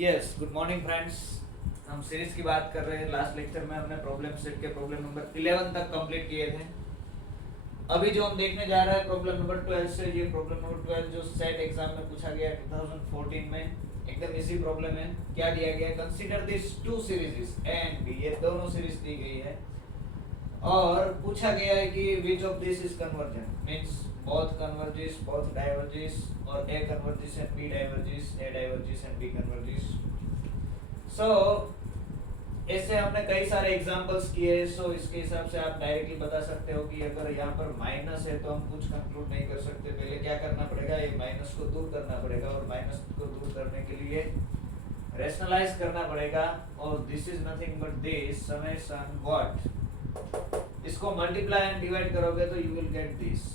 Yes, good morning friends. हम series की बात कर रहे हैं। लास्ट लेक्चर में हमने प्रॉब्लम सेट के प्रॉब्लम नंबर 11 तक कंप्लीट किए थे। अभी जो हम देखने जा रहे हैं प्रॉब्लम नंबर 12 से, ये प्रॉब्लम नंबर 12 जो सेट एग्जाम में पूछा गया 2014 में, एकदम इसी प्रॉब्लम है। क्या दिया गया है? Consider this two series A and B, ये दोनों सीरीज दी गई है और पूछा गया है कि which of this is convergent, means both converges, both diverges, और A converges and B diverges, A diverges and B converges. So ऐसे हमने कई सारे एग्जांपल्स किए हैं। सो इसके हिसाब से आप डायरेक्टली बता सकते हो कि अगर यहाँ पर माइनस है तो हम कुछ कंक्लूड नहीं कर सकते। पहले क्या करना पड़ेगा, ये माइनस को दूर करना पड़ेगा और माइनस को दूर करने के लिए रैशनलाइज करना पड़ेगा। और this is nothing but this summation what, इसको मल्टीप्लाई एंड डिवाइड करोगे तो you will get this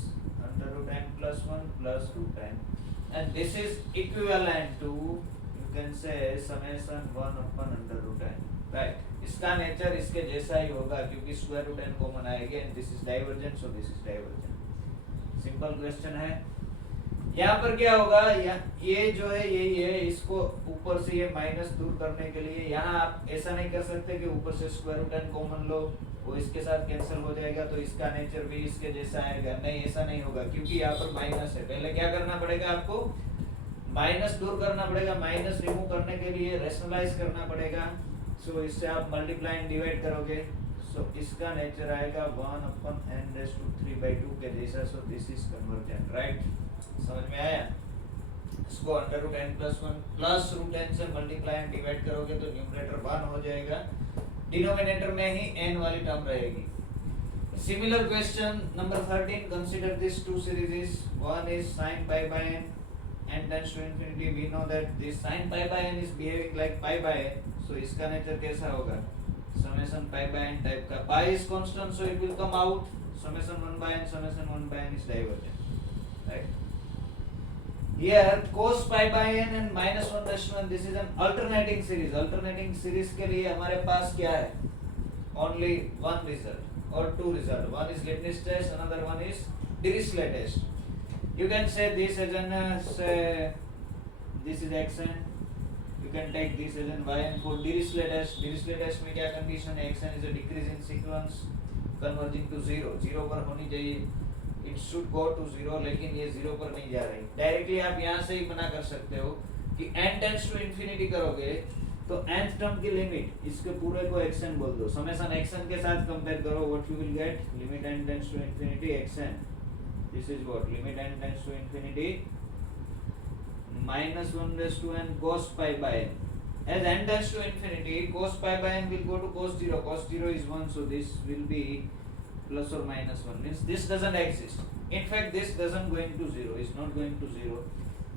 under root n plus 1 plus root n, and this is equivalent to, you can say, summation 1 upon under root n, right? इसका nature इसके जैसा ही होगा क्योंकि square root n common आएगा and this is divergent, so this is divergent. Simple question है। यहाँ पर क्या होगा, ये जो है यही है, इसको ऊपर से ये माइनस दूर करने के लिए यहाँ आप ऐसा नहीं कर सकते कि ऊपर से स्क्वायर रूट n कॉमन लो, वो इसके साथ कैंसिल हो जाएगा तो इसका नेचर भी इसके जैसा आएगा। नहीं, ऐसा नहीं होगा क्योंकि यहाँ पर माइनस है। पहले क्या करना पड़ेगा, आपको माइनस दूर करना पड़ेगा। माइनस रिमूव करने के लिए रैशनलाइज करना पड़ेगा। सो इससे आप मल्टीप्लाई एंड डिवाइड करोगे, सो इसका नेचर आएगा 1 upon n⁵2 के जैसा। So this is convergent, right? समझ में आया? इसको under root n plus 1 plus root n से मल्टीप्लाई एंड डिवाइड करोगे तो न्यूमरेटर 1 हो जाएगा, डिनोमिनेटर में ही n वाली टर्म रहेगी। Similar question number 13, consider these two series. One is sin pi by n tends to infinity. We know that this sin pi by n is behaving like pi by n, so इसका nature कैसा होगा? summation pi by n type का। pi is constant, so it will come out summation 1 by n, summation 1 by n is divergent, right? Here cos pi by n and minus 1/n, this is an alternating series. Alternating series के लिए हमारे पास क्या है? Only one result or two result. One is Leibniz test, another one is Dirichlet test. You can say this as an say this is xn. You can take this as an yn. For Dirichlet test में क्या condition है? xn is a decreasing sequence converging to 0. 0 पर होनी चाहिए, it should go to 0, लेकिन ये 0 पर नहीं जा रही। डायरेक्टली आप यहाँ से ही मना कर सकते हो कि n टेंड्स टू इंफिनिटी करोगे तो nth टर्म की लिमिट इसके पूरे को xn बोल दो। समेशन xn के साथ कंपेयर करो, what you will get, limit n tends to infinity xn, this is what, limit n tends to infinity -1/n cos pi by n. As n tends to infinity, cos pi by n will go to cos 0. Cos 0 is 1, so this will be plus or minus 1, means this doesn't exist. In fact, this doesn't going to 0, is not going to 0.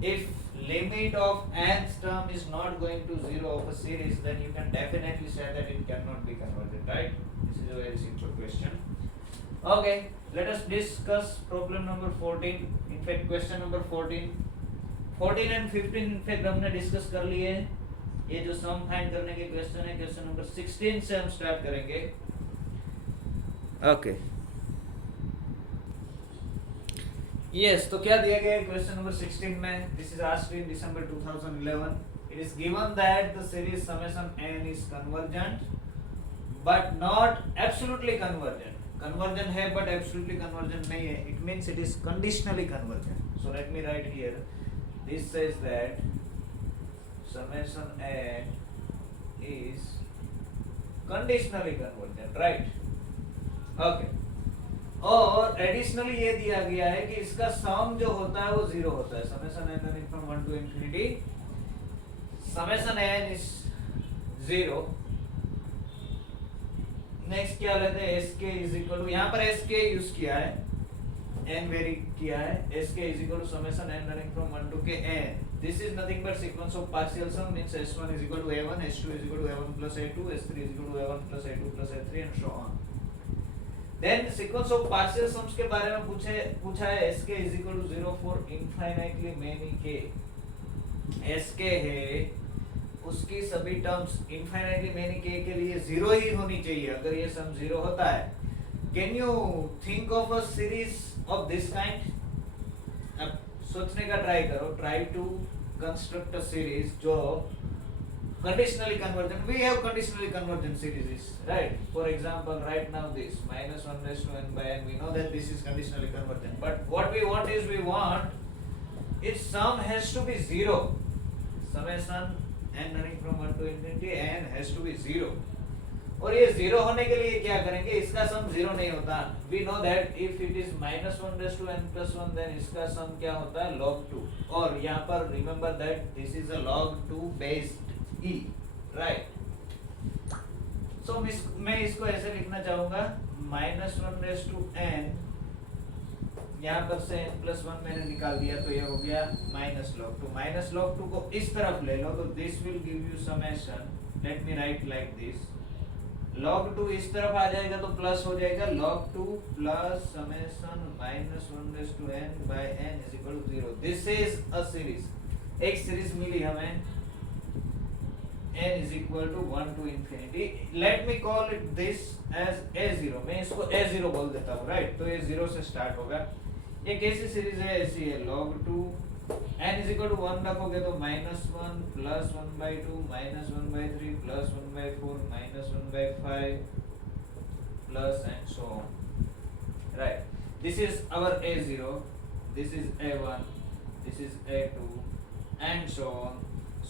If limit of nth term is not going to 0 of a series, then you can definitely say that it cannot be converted, right? This is a very simple question. Okay, let us discuss problem number 14. In fact, question number 14 and 15 in fact हमने discuss कर लिए हैं। ये जो sum find करने के question है, question number 16 से हम स्टार्ट करेंगे। ओके, यस, तो क्या दिया गया है क्वेश्चन नंबर 16 में? This is asked in December 2011. It is given that the series summation n is convergent but not absolutely convergent. Convergent है बट एब्सोल्युटली कन्वर्जेंट नहीं है। It means it is conditionally convergent. So let me right here, this says that summation n is conditionally convergent, right? Okay, और additionally ये दिया गया है कि इसका सम जो होता है वो 0 होता है। Summation n running from 1 to infinity, summation n is 0। Next क्या लेते हैं, sk इज इक्वल टू, यहाँ पर sk यूज किया है, n वेरी किया है, sk is equal to summation n running from 1 to k n. This is nothing but sequence of partial sum, means s1 is equal to a1, s2 is equal to a1 plus a2, s3 is equal to a1 plus a2 plus a3 and so on. Then sequence of partial sums के बारे में पूछा है, sk is equal to 0 for infinitely many k. sk है, उसकी सभी terms infinitely many k के लिए 0 ही होनी चाहिए। अगर ये सम 0 होता है, can you think of a series of this kind? अब सोचने का ट्राई करो, try to construct a series जो conditionally convergent. We have conditionally convergent series, right? For example, right now this minus 1 raised to n by n, we know that this is conditionally convergent. But what we want is, we want its sum has to be 0. Summation n running from 1 to infinity n has to be 0. और ये 0 होने के लिए क्या करेंगे, इसका सम 0 नहीं होता. We know that if it is minus 1 raised to n plus 1, then इसका सम क्या होता है, log 2. और यहाँ पर remember that this is a log 2 based e, right? So मैं इसको ऐसे लिखना चाहूँगा, minus 1 raised to n, यहाँ पर से n plus 1 मैंने निकाल दिया, तो ये हो गया minus log 2. Minus log 2 को इस तरफ ले लो, तो this will give you summation. Let me write like this. log 2 इस तरफ आ जाएगा तो प्लस हो जाएगा log 2 plus summation minus 1 raise to n by n is equal to 0. This is a series. एक सीरीज मिली हमें n is equal to 1 to infinity. Let me call it this as a0. मैं इसको a0 बोल देता हूँ, right? तो ये 0 से स्टार्ट होगा. ये कैसी सीरीज है? ऐसी है. log 2 n is equal to 1 रखोगे तो minus 1 plus 1 by 2 minus 1 by 3 plus 1 by 4 minus 1 by 5 plus and so on. Right. This is our a0. This is a1. This is a2 and so on.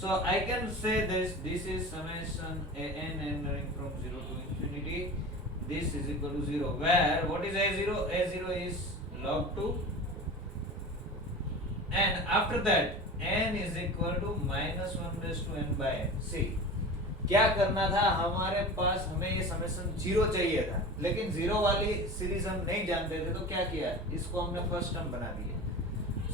So I can say this. This is summation an n running from 0 to infinity. This is equal to 0. Where what is a0? A0 is log 2. And after that n is equal to minus 1 raised to n by n. See, क्या करना था हमारे पास, हमें ये summation 0 चाहिए था, लेकिन 0 वाली सीरीज हम नहीं जानते थे, तो क्या किया, इसको हमने फर्स्ट टर्म बना दिया.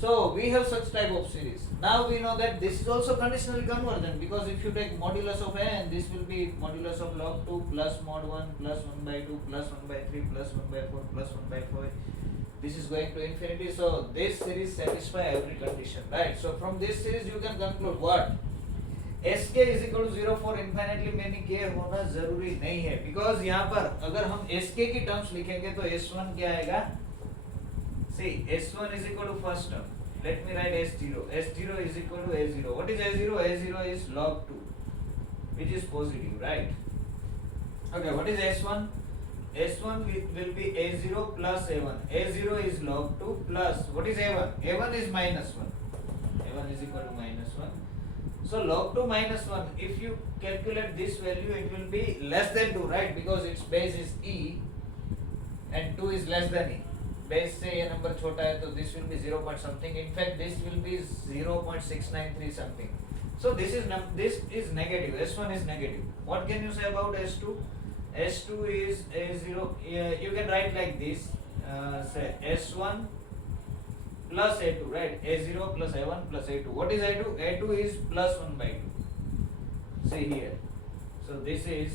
So we have such type of series. Now we know that this is also conditionally convergent, because if you take modulus of n, this will be modulus of log 2 plus mod 1 plus 1 by 2 plus 1 by 3 plus 1 by 4 plus 1 by 4. This is going to infinity. So this series satisfy every condition, right? So from this series you can conclude what? Sk is equal to 0 for infinitely many k होना जरूरी नहीं है, because यहाँ पर अगर हम Sk की terms लिखेंगे तो S1 क्या आएगा? See, S1 is equal to first term. Let me write S0. S0 is equal to A0. What is A0? A0 is log 2, which is positive, right? Okay, what is S1? S1 will be A0 plus A1. A0 is log 2 plus, what is A1? A1 is minus 1. A1 is equal to minus 1. So log 2 minus 1, if you calculate this value, it will be less than 2, right? Because its base is E and 2 is less than E. Base से ये number छोटा है, तो this will be 0 point something. In fact, this will be 0.693 something. So this is negative. S1 is negative. What can you say about S2? S2 is A0. You can write like this. Say S1 plus A2, right? A0 plus A1 plus A2. What is A2? A2 is plus 1 by 2. See here. So this is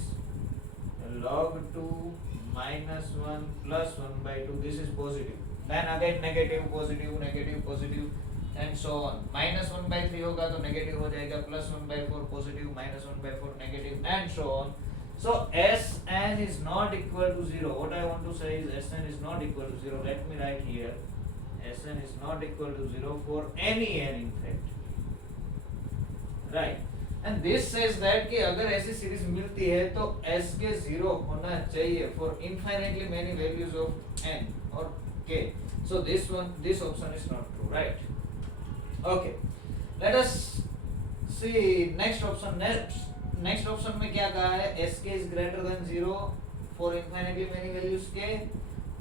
log 2 minus 1 plus 1 by 2. This is positive. Then again negative, positive, negative, positive and so on. Minus 1 by 3 होगा तो negative हो जाएगा. Plus 1 by 4 positive, minus 1 by 4 negative and so on. So Sn is not equal to 0. What I want to say is Sn is not equal to 0. Let me write here. Sn is not equal to 0 for any n in fact. Right. And this says that कि अगर ऐसी series मिलती है तो S के 0 होना चाहिए for infinitely many values of n or k. So this option is not true, right? Okay. Let us see next option. Next option में क्या कहा है? Sk is greater than 0 for infinitely many values k,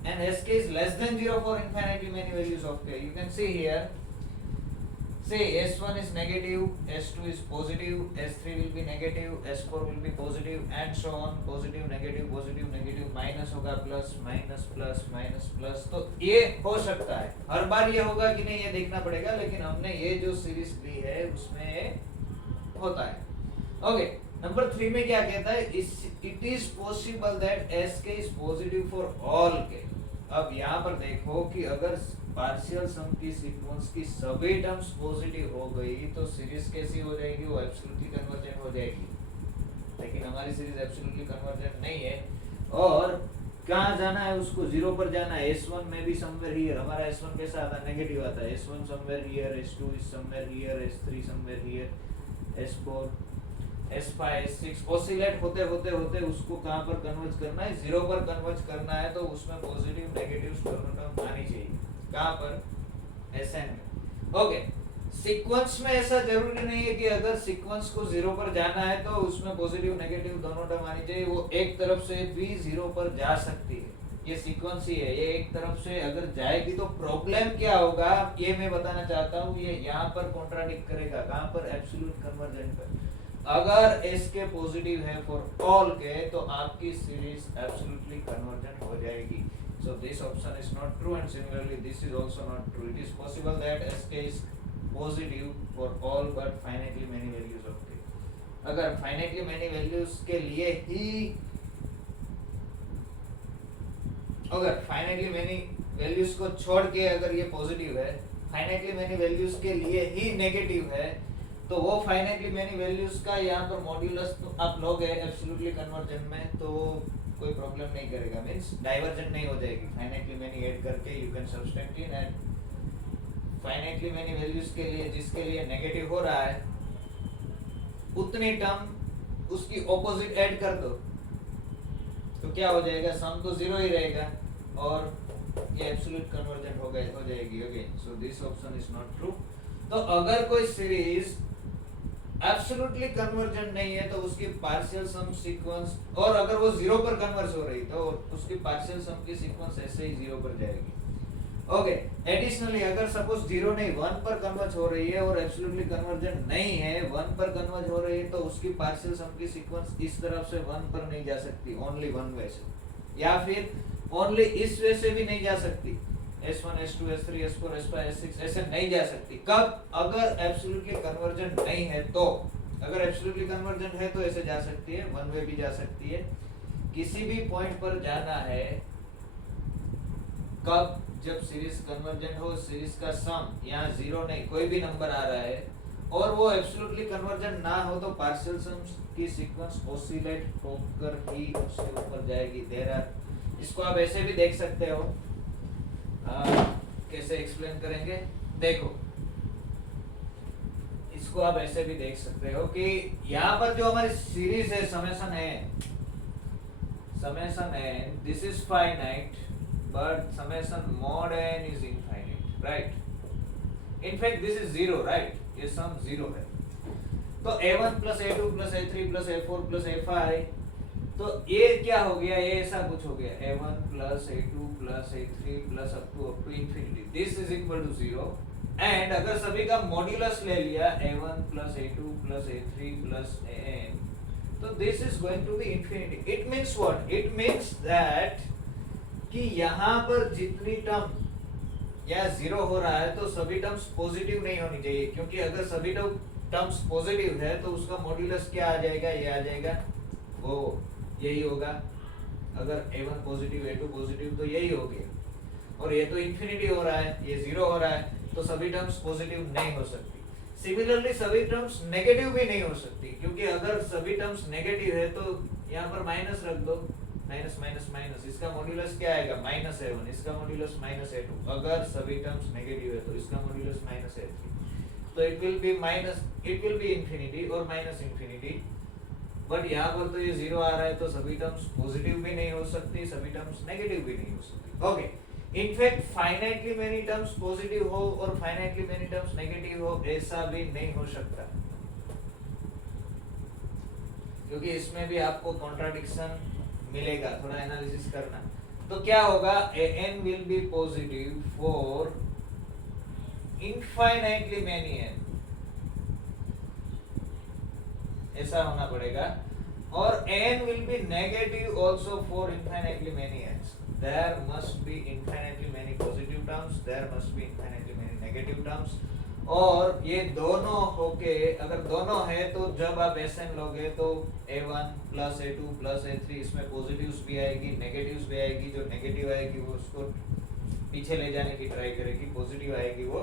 and Sk is less than 0 for infinitely many values of k. You can see here. Say S1 is negative, S2 is positive, S3 will be negative, S4 will be positive and so on. Positive, negative, positive, negative, minus होगा plus, minus plus, minus plus. तो ये हो सकता है. हर बार ये होगा कि नहीं ये देखना पड़ेगा, लेकिन हमने ये जो सीरीज ली है उसमें होता है. Okay. नंबर 3 में क्या कहता है? It is possible that Sk is positive for all के. अब यहाँ पर देखो कि अगर पार्शियल सम की सीक्वेंस की सभी टर्म्स पॉजिटिव हो गई तो सीरीज कैसी हो जाएगी? वो एब्सोल्युटली कन्वर्जेंट हो जाएगी. लेकिन हमारी सीरीज एब्सोल्युटली कन्वर्जेंट नहीं है. और कहाँ जाना है? उसको 0 पर जाना है. S1 में भी समवेयर हियर. हमारा S1 कैसा आता है? नेगेटिव आता है. S1 somewhere here, S2 is somewhere here, S3 somewhere here, S4. S5 S6 oscillate होते होते होते उसको कहाँ पर कन्वर्ज करना है, जीरो पर कन्वर्ज करना है, तो उसमें पॉजिटिव नेगेटिव दोनों टर्म आनी चाहिए। कहाँ पर, Sn में। ओके, सीक्वेंस में ऐसा जरूरी नहीं है कि अगर सीक्वेंस को जीरो पर जाना है तो उसमें पॉजिटिव नेगेटिव दोनों टर्म आनी चाहिए, वो एक तरफ से भी जीरो पर जा सकती है। ये सीक्वेंस ही है, ये एक तरफ से अगर जाएगी तो प्रॉब्लम क्या होगा ये मैं बताना चाहता हूँ। ये यहाँ पर कॉन्ट्राडिक्ट करेगा, कहाँ पर, एब्सोल्यूट कन्वर्जेंट पर। अगर एस के पॉजिटिव है फॉर ऑल के तो आपकी सीरीज एब्सोल्युटली कन्वर्जेंट हो जाएगी। So this option is not true, and similarly this is also not true. It is possible that SK is positive for all but finitely many values of k. अगर finitely many values के लिए ही, अगर finitely many values को छोड़ के अगर ये positive है, finitely many values के लिए ही नेगेटिव है, तो वो finitely many values का यहाँ पर मॉड्यूलस तो आप लोगे एब्सोल्युटली कन्वर्जेंट में, तो कोई प्रॉब्लम नहीं करेगा, मींस डाइवर्जेंट नहीं हो जाएगी। फाइनाइटली मैनी ऐड करके you can subtract in, and finitely many values के लिए जिसके लिए नेगेटिव हो रहा है उतनी टर्म उसकी ऑपोजिट ऐड कर दो, तो क्या हो जाएगा, सम तो जीरो ही रहेगा और ये एब्सोल्यूट कन्वर्जेंट हो जाएगी again. So this option is not true. तो अगर कोई सीरीज एब्सोल्युटली कन्वर्जेंट नहीं है तो उसकी पार्शियल सम सीक्वेंस, और अगर वो जीरो पर कन्वर्ज हो रही तो उसकी पार्शियल सम की सीक्वेंस ऐसे ही जीरो पर जाएगी। ओके, एडिशनली अगर सपोज जीरो नहीं वन पर कन्वर्ज हो रही है और एब्सोल्युटली कन्वर्जेंट नहीं है, वन पर कन्वर्ज हो रही है, तो उसकी पार्शियल सम की सीक्वेंस इस तरफ से वन पर नहीं जा सकती, ओनली वन वे से, या फिर ओनली इस वे से भी नहीं जा सकती, S1 S2 S3 S4 S5 S6 ऐसे नहीं जा सकती। कब, अगर एब्सोल्युटली कन्वर्जेंट नहीं है तो, अगर एब्सोल्युटली कन्वर्जेंट है तो ऐसे जा सकती है, वन वे भी जा सकती है। किसी भी पॉइंट पर जाना है कब, जब सीरीज कन्वर्जेंट हो, सीरीज का सम यहाँ जीरो नहीं कोई भी नंबर आ रहा है और वो एब्सोल्युटली कन्वर्जेंट ना हो तो पार्शियल सम्स की सीक्वेंस ऑसिलेट होकर ही उसके ऊपर जाएगी। देयर आर, इसको आप ऐसे भी देख सकते हो, कैसे एक्सप्लेन करेंगे, देखो इसको आप ऐसे भी देख सकते हो कि यहाँ पर जो हमारी सीरीज है summation n, this is finite but summation mod n is infinite, right. In fact this is zero, right, ये सम जीरो है। तो a1 plus a2 plus a3 plus a4 plus a5, तो ये क्या हो गया, ये ऐसा कुछ हो गया, a1 plus a2 plus a3 plus up to infinity, this is equal to 0। And अगर सभी का मॉड्यूलस ले लिया a1 plus a2 plus a3 plus an, तो this is going to be infinity। it means what, it means that कि यहाँ पर जितनी टर्म या जीरो हो रहा है तो सभी टर्म्स पॉजिटिव नहीं होनी चाहिए, क्योंकि अगर सभी टर्म्स पॉजिटिव है तो उसका मॉड्यूलस क्या आ जाएगा, ये आ जाएगा, वो यही होगा। अगर a1 पॉजिटिव a2 पॉजिटिव तो यही हो गया, और ये तो इंफिनिटी हो रहा है, ये जीरो हो रहा है, तो सभी टर्म्स पॉजिटिव नहीं हो सकती। सिमिलरली सभी टर्म्स नेगेटिव भी नहीं हो सकती, क्योंकि अगर सभी टर्म्स नेगेटिव है तो यहाँ पर माइनस रख दो, माइनस माइनस माइनस, इसका मॉड्यूलस क्या आएगा, माइनस a1, इसका मॉड्यूलस माइनस a2। अगर सभी टर्म्स नेगेटिव है तो इसका मॉड्यूलस माइनस a3, तो it will be minus, it will be infinity और माइनस इंफिनिटी। बट यहाँ पर तो ये जीरो आ रहा है, तो सभी टर्म्स पॉजिटिव भी नहीं हो सकती, सभी टर्म्स नेगेटिव भी नहीं हो सकती। Okay, in fact finitely many terms positive हो और फाइनाइटली मेनी टर्म्स नेगेटिव हो, ऐसा भी नहीं हो सकता, क्योंकि इसमें भी आपको कॉन्ट्राडिक्शन मिलेगा, थोड़ा एनालिसिस करना। तो क्या होगा, n will be positive for infinitely many n, ऐसा होना पड़ेगा, और n will be negative also for infinitely many n's। There must be infinitely many positive terms, there must be infinitely many negative terms, और ये दोनों होके, अगर दोनों है तो जब आप Sn लोगे तो a1 plus a2 plus a3, इसमें पॉजिटिव्स भी आएगी, नेगेटिव्स भी आएगी, जो नेगेटिव आएगी वो उसको पीछे ले जाने की ट्राई करेगी, पॉजिटिव आएगी वो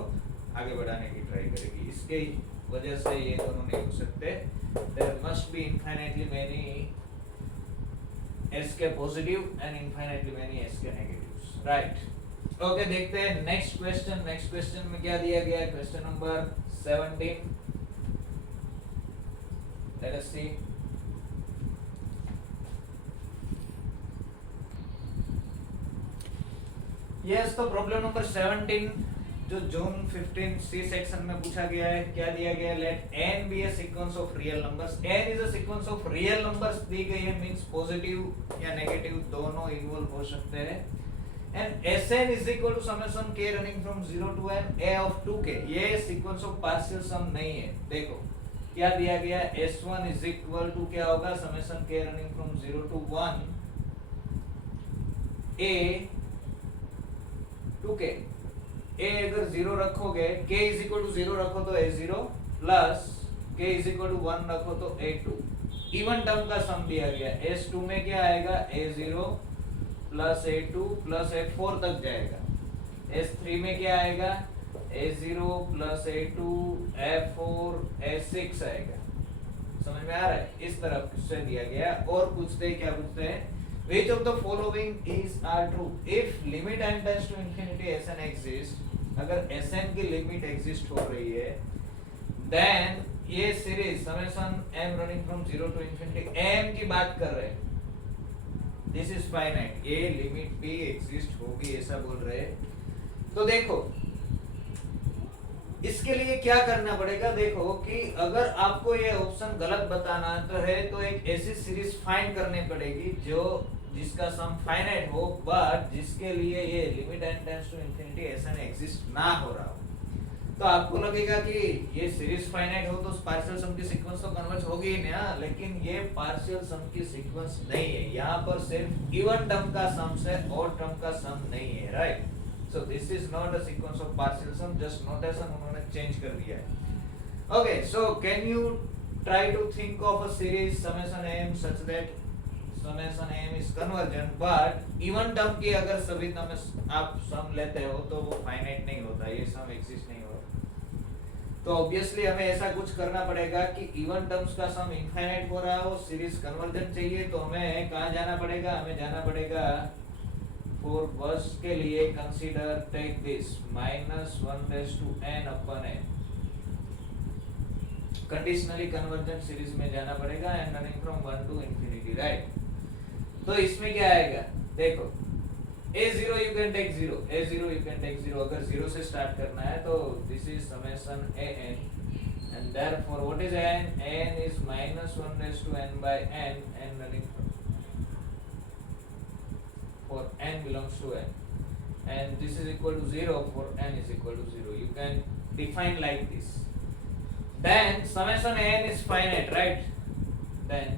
आगे बढ़ाने की ट्राई करेगी। इसके वजह से ये दोनों नहीं हो सकते। There must be infinitely many s के positive and infinitely many s के नेगेटिव्स, राइट। ओके, देखते हैं नेक्स्ट क्वेश्चन। नेक्स्ट क्वेश्चन में क्या दिया गया है, क्वेश्चन नंबर 17। लेट अस सी। यस, तो प्रॉब्लम नंबर 17 जो जून 15 सी सेक्शन में पूछा गया है, क्या दिया गया है? Let n be a sequence of real numbers. n is a sequence of real numbers दी गई है, मींस पॉजिटिव या नेगेटिव दोनों इन्वॉल्व हो सकते हैं। And Sn is equal to summation k running from 0 to n a of 2k। ये सीक्वेंस ऑफ पार्शियल सम नहीं है। देखो क्या दिया गया है, S1 is equal to क्या होगा, summation k running from 0 to 1 a 2k। a अगर 0 रखोगे, k is equal to 0 रखो तो a0 plus k is equal to 1 रखो तो a2। इवन टर्म का सम दिया गया है। S2 में क्या आएगा, a0 plus a2 plus a4 तक जाएगा। S3 में क्या आएगा, a0 plus a2 a4 a6 आएगा। समझ में आ रहा है? इस तरफ से दिया गया। और पूछते हैं, क्या पूछते हैं, which of the following is are true if limit n tends to infinity Sn exists। अगर Sn की लिमिट एग्जिस्ट हो रही है, then ये series summation m running from 0 to infinity, m की बात कर रहे हैं, दिस इज फाइनाइट, ये लिमिट भी एग्जिस्ट होगी ऐसा बोल रहे हैं। तो देखो इसके लिए क्या करना पड़ेगा, देखो कि अगर आपको ये ऑप्शन गलत बताना तो है तो एक ऐसी सीरीज फाइंड करनी पड़ेगी जो जिसका सम फाइनाइट हो, बट जिसके लिए ये limit n tends to infinity Sn exist ना हो रहा हो। तो आपको लगेगा कि ये सीरीज फाइनाइट हो तो पार्शियल सम की सीक्वेंस तो कन्वर्ज होगी ही ना, लेकिन ये पार्शियल सम की सीक्वेंस नहीं है। यहाँ पर सिर्फ इवन टर्म का सम से ऑड टर्म का सम नहीं है, right. So this is not a sequence of partial sum, just notation उन्होंने चेंज कर दिया है। Okay, so can you try to think of a series summation m such that summation m is convergent, but even term की अगर सभी term आप सम लेते हो तो वो फाइनाइट नहीं होता, ये सम एग्जिस्ट नहीं होता। तो ऑब्वियसली हमें ऐसा कुछ करना पड़ेगा कि इवन टर्म्स का सम इनफाइनाइट हो रहा हो, सीरीज कन्वर्जेंट चाहिए, तो हमें कहाँ जाना पड़ेगा, हमें जाना पड़ेगा फॉर बस के लिए consider take this -1 upon n conditionally convergent series में जाना पड़ेगा and running from 1 to infinity, right. तो इसमें क्या आएगा, देखो a0 you can take 0, a0 you can take 0, अगर 0 से स्टार्ट करना है तो this is summation an and therefore what is n, n is -1 by n and running for n belongs to n and this is equal to 0 for n is equal to 0, you can define like this। then summation n is finite, right, then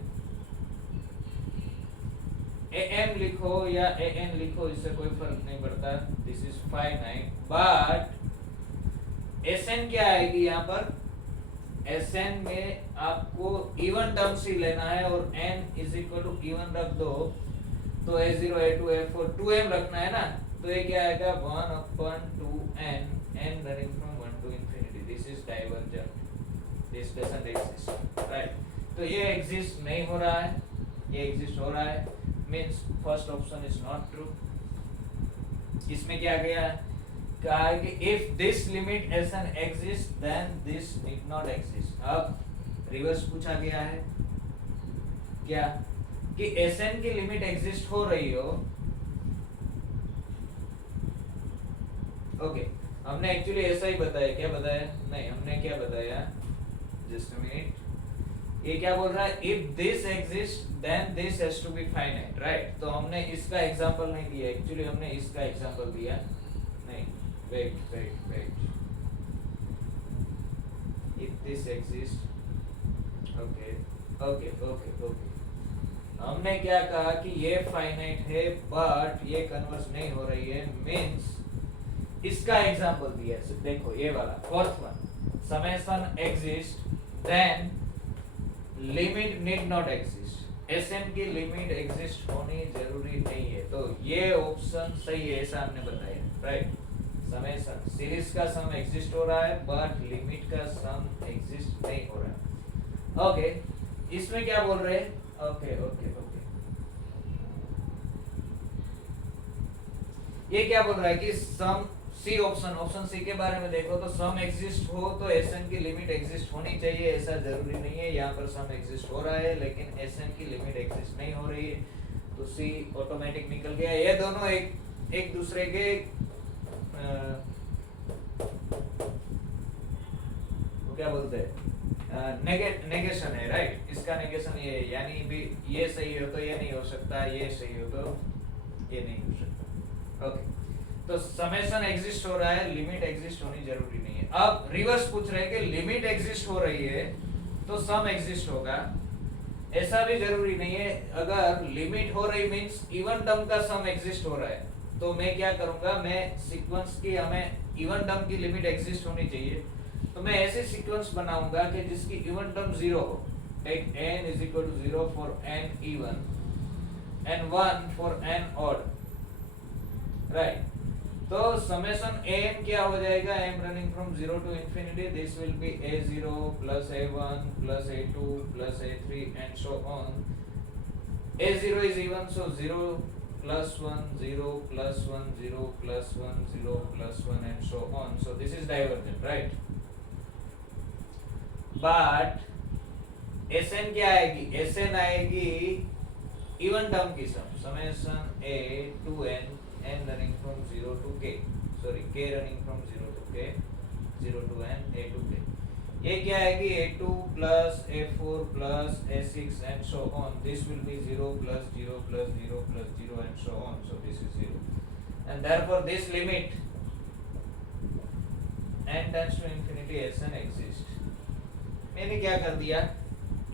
am लिखो या an लिखो, इससे कोई फर्क नहीं पड़ता, this is finite, but Sn क्या आएगी यहाँ पर, Sn में आपको इवन टर्म्स ही लेना है और n is equal to even रख दो तो a0 a2 a4 2m रखना है ना, तो ये क्या आएगा 1/2n n running from 1 to infinity, this is divergent, this doesn't exist, right. तो ये एग्जिस्ट नहीं हो रहा है, ये एग्जिस्ट हो रहा है, means first option is not true. इसमें क्या गया, कहा है कि if this limit Sn exist then this need not exist. अब रिवर्स पूछा गया है क्या, कि Sn की लिमिट एग्जिस्ट हो रही हो, ओके हमने एक्चुअली ऐसा ही बताया, क्या बताया, नहीं हमने क्या बताया, जस्ट अ मिनट, ये क्या बोल रहा है, if this exist then this has to be finite, right. तो हमने इसका एग्जांपल नहीं दिया, एक्चुअली हमने इसका एग्जांपल दिया, नहीं wait, if this exist, okay okay okay okay, हमने क्या कहा कि ये फाइनाइट है बट ये कन्वर्स नहीं हो रही है, मींस इसका एग्जांपल दिया है, देखो ये वाला fourth one, summation exist then limit need not exist, Sn की लिमिट एग्जिस्ट होनी जरूरी नहीं है, तो ये ऑप्शन सही है, ऐसा हमने बताया, राइट। समेशन सीरीज का सम एग्जिस्ट हो रहा है बट लिमिट का सम एग्जिस्ट नहीं हो रहा है, ओके। इसमें क्या बोल रहे हैं, ओके ओके ओके, ये क्या बोल रहा है कि सम सी ऑप्शन सी के बारे में देखो तो सम एग्जिस्ट हो तो एसएन की लिमिट एग्जिस्ट होनी चाहिए, ऐसा जरूरी नहीं है। यहाँ पर सम एग्जिस्ट हो रहा है लेकिन एसएन की लिमिट एग्जिस्ट नहीं हो रही है, तो सी ऑटोमेटिक निकल गया। ये दोनों एक दूसरे के वो क्या बोलते हैं, नेगेशन है, राइट। इसका नेगेशन ये है, यानी भी ये सही हो तो ये नहीं हो सकता, ये सही हो तो ये नहीं हो सकता। ओके, तो समेशन एग्जिस्ट हो रहा है, लिमिट एग्जिस्ट होनी जरूरी नहीं है। अब रिवर्स पूछ रहे हैं कि लिमिट एग्जिस्ट हो रही है तो सम एग्जिस्ट होगा, ऐसा भी जरूरी नहीं है। अगर लिमिट हो रही मींस इवन टर्म का सम एग्जिस्ट हो रहा है, तो मैं क्या करूंगा, मैं सीक्वेंस की, हमें इवन टर्म की लिमिट एग्जिस्ट होनी चाहिए, तो मैं ऐसे सीक्वेंस बनाऊंगा कि जिसकी इवन टर्म 0 हो। Take n is equal to 0 for n even and 1 for n odd, right. तो समेशन am क्या हो जाएगा, m running from 0 to infinity, this will be a0 plus a1 plus a2 plus a3 and so on. a0 is even, so 0 plus 1 0 plus 1 0 plus 1 0 plus 1 and so on. So this is divergent, right? But Sn क्या आएगी, Sn आएगी even term की सम, summation a to n running from 0 to k, sorry k running from 0 to k, 0 to n, a to k। ये क्या आएगी, a2 plus a4 plus a6 and so on, this will be 0 plus 0 plus 0 plus 0 and so on, so this is 0 and therefore this limit n tends to infinity Sn exists। मैंने क्या कर दिया,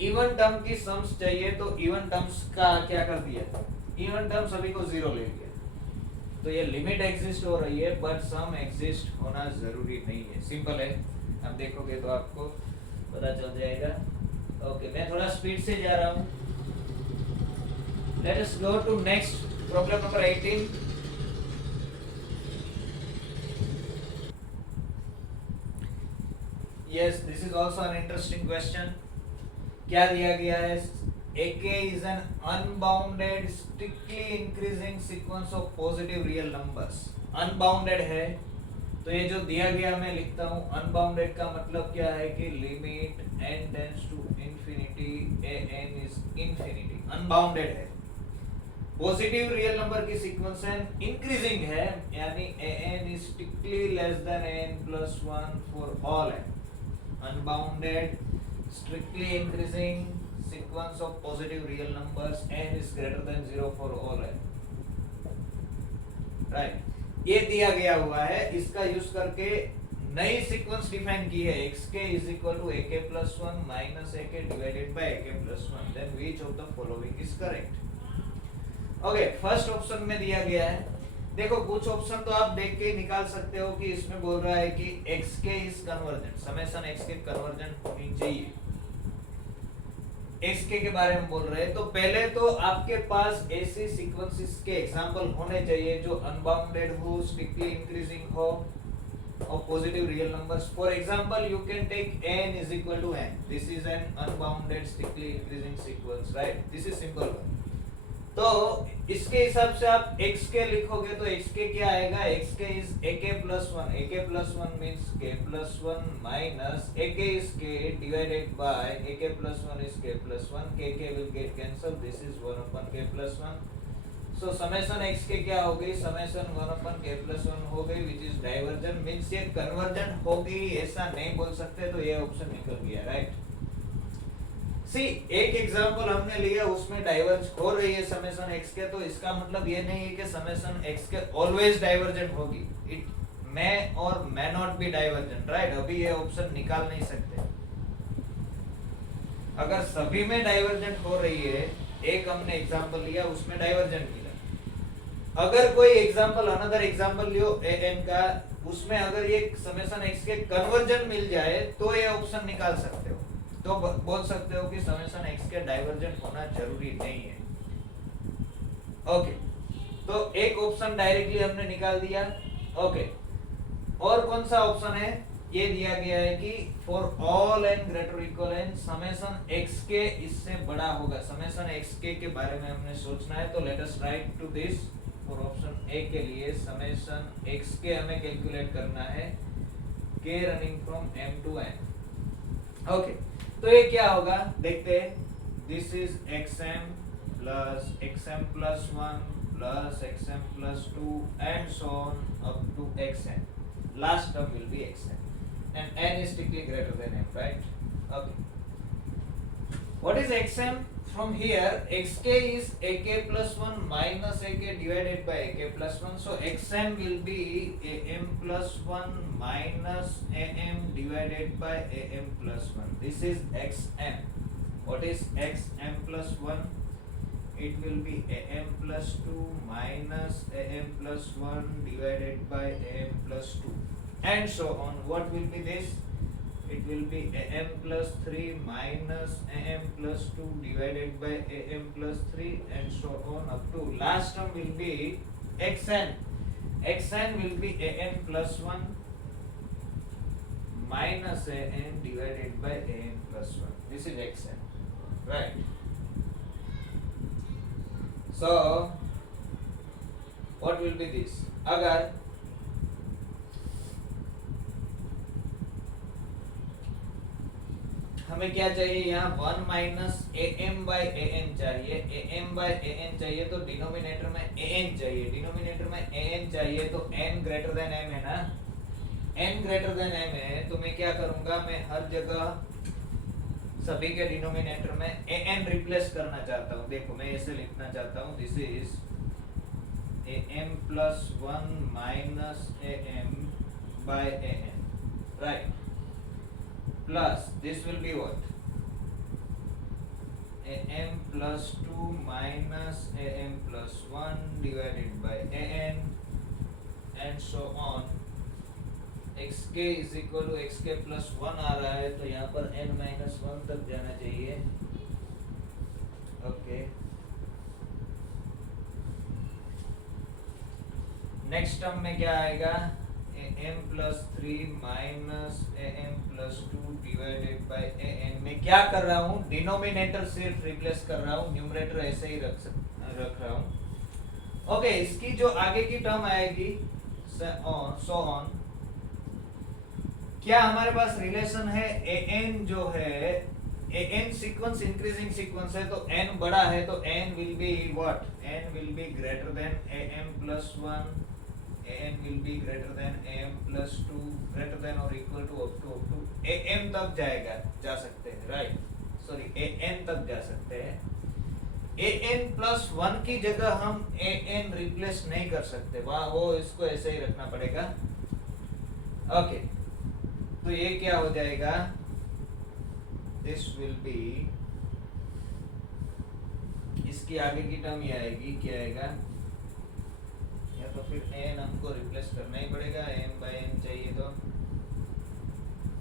even term की sums चाहिए तो even terms का क्या कर दिया, इवन टर्म सभी को 0 ले लिया, तो ये लिमिट एग्जिस्ट हो रही है बट सम एग्जिस्ट होना जरूरी नहीं है। सिंपल है, अब देखोगे तो आपको पता चल जाएगा। ओके, मैं थोड़ा स्पीड से जा रहा हूँ। Let us go to next problem number 18। Yes, this is also an interesting question. क्या दिया गया है, AK is an unbounded strictly increasing sequence of positive real numbers। unbounded है तो ये जो दिया गया मैं लिखता हूँ, unbounded का मतलब क्या है कि limit n tends to infinity an is infinity, unbounded है। पॉजिटिव रियल नंबर की सीक्वेंस है, इंक्रीजिंग है, यानी an is strictly less than n plus 1 for all n। unbounded strictly increasing sequence of positive real numbers, n is greater than 0 for all n, right। ये दिया गया हुआ है, इसका यूज करके नई सीक्वेंस डिफाइन की है, xk is equal to ak plus 1 minus ak divided by ak plus 1, then which of the following is correct। Okay, first option में दिया गया है, देखो कुछ ऑप्शन तो आप देख के निकाल सकते हो कि इसमें बोल रहा है कि xk is convergent, summation xk convergent होनी चाहिए, xk के बारे में बोल रहे हैं। तो पहले तो आपके पास ऐसी सीक्वेंसेस के एग्जांपल होने चाहिए जो अनबाउंडेड हो, स्ट्रिक्टली इंक्रीजिंग हो और positive real numbers. For example you can take n is equal to n, this is an unbounded strictly increasing sequence, right. This is simple one. तो इसके हिसाब से आप xk लिखोगे तो xk क्या आएगा, xk is ak plus 1, ak plus 1 means k plus 1 minus ak is k divided by ak plus 1 is k plus 1, k will get cancelled, this is 1 upon k plus 1। so summation xk क्या हो गई, summation 1 upon k plus 1 हो गई, which is divergent means ये convergent होगी ऐसा नहीं बोल सकते, तो ये ऑप्शन निकल गया, राइट। सी एक एग्जांपल हमने लिया उसमें डाइवर्ज हो रही है समेशन x के, तो इसका मतलब ये नहीं है कि समेशन x के ऑलवेज डाइवर्जेंट होगी, इट मे और may not be divergent, right. अभी ये ऑप्शन निकाल नहीं सकते। अगर सभी में डाइवर्जेंट हो रही है, एक हमने एग्जांपल लिया उसमें डाइवर्जेंट मिला, अगर कोई example another example Leo an का, उसमें अगर ये समेशन x के कन्वर्जन मिल जाए तो ये ऑप्शन निकाल सकते हो, तो बोल सकते हो कि समेशन x के डाइवर्जेंट होना जरूरी नहीं है। ओके, तो एक ऑप्शन डायरेक्टली हमने निकाल दिया। ओके, और कौन सा ऑप्शन है, ये दिया गया है कि for all n greater equal n summation x के इससे बड़ा होगा, समेशन x के बारे में हमने सोचना है, तो let us write to this for option A के लिए समेशन एक्स के हमें कैलकुलेट करना है के running from m to n. Okay, तो ये क्या होगा देखते हैं। This is xm plus xm plus 1 plus xm plus 2 and so on up to xn. Last term will be xn and n is strictly greater than m, right? Okay, what is xm? From here xk is ak plus 1 minus ak divided by ak plus 1, so xm will be am plus 1 minus am divided by am plus 1. This is xm. What is xm plus 1? It will be am plus 2 minus am plus 1 divided by am plus 2 and so on. What will be this? It will be am plus 3 minus am plus 2 divided by am plus 3 and so on up to last term will be xn. xn will be am plus 1 minus am divided by am plus 1. This is xn, right? So what will be this? अगर हमें क्या चाहिए यहाँ 1 minus a m by a n चाहिए, a m by a n चाहिए तो denominator में ए n चाहिए, डिनोमिनेटर में ए एन चाहिए तो एन ग्रेटर देन एम है ना, एन ग्रेटर देन एम है तो मैं क्या करूंगा, मैं हर जगह सभी के डिनोमिनेटर में ए एन रिप्लेस करना चाहता हूँ। देखो मैं ऐसे लिखना चाहता हूँ, this is a m plus 1 minus a m by a n, right? Plus this will be what? am plus 2 minus am plus 1 divided by an and so on. xk is equal to xk plus 1 आ रहा है तो यहाँ पर n minus 1 तक जाना चाहिए। Okay, next term में क्या आएगा? am plus 3 minus am plus 2 divided by an। मैं क्या कर रहा हूँ, डिनोमिनेटर सिर्फ रिप्लेस कर रहा हूँ, न्यूमरेटर ऐसे ही रख रहा हूँ। ओके, इसकी जो आगे की टर्म आएगी सो ऑन, क्या हमारे पास रिलेशन है an जो है an सीक्वेंस इंक्रीजिंग सीक्वेंस है तो n बड़ा है तो n will be what? n will be greater than am plus 1, an will be greater than am plus 2, greater than or equal to up to am तक जाएगा, जा सकते हैं, राइट? सॉरी an तक जा सकते हैं। an plus 1 की जगह हम an रिप्लेस नहीं कर सकते, वहाँ वो इसको ऐसे ही रखना पड़ेगा। ओके, तो ये क्या हो जाएगा? दिस विल बी, इसकी आगे की टर्म ये आएगी, क्या आएगा? तो फिर n हमको रिप्लेस करना ही पड़ेगा, m बाई n चाहिए तो,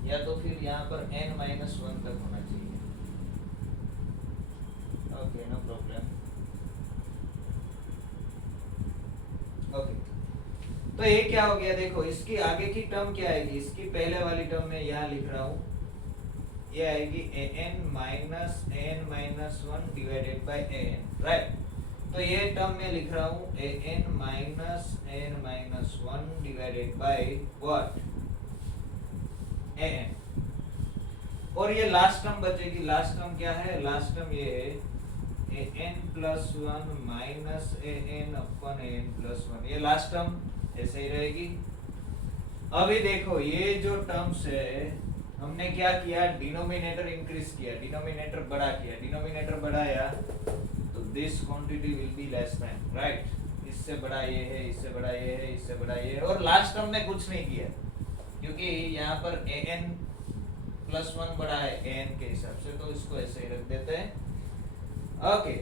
या तो फिर यहाँ पर n माइनस 1 तक होना चाहिए। Okay, no problem. ओके, तो ये क्या हो गया? देखो इसकी आगे की टर्म क्या आएगी, इसकी पहले वाली टर्म में यहाँ लिख रहा हूँ, ये आएगी an minus n minus 1 divided by an, right? तो ये टर्म में लिख रहा हूँ an minus n minus 1 divided by what? an। और ये लास्ट टर्म बचेगी, लास्ट टर्म क्या है? लास्ट टर्म ये है an plus 1 minus an upon an plus 1, ये लास्ट टर्म ऐसे ही रहेगी। अभी देखो ये जो टर्म्स है हमने क्या किया, डिनोमिनेटर इंक्रीज किया, डिनोमिनेटर बड़ा किया, डिनोमिनेटर बढ़ाया तो this quantity will be less than, right? इससे बड़ा ये है, इससे बड़ा ये है, इससे बड़ा ये है, और लास्ट टर्म में कुछ नहीं किया क्योंकि यहाँ पर an प्लस 1 बड़ा है an के हिसाब से, तो इसको ऐसे ही रख देते हैं। ओके,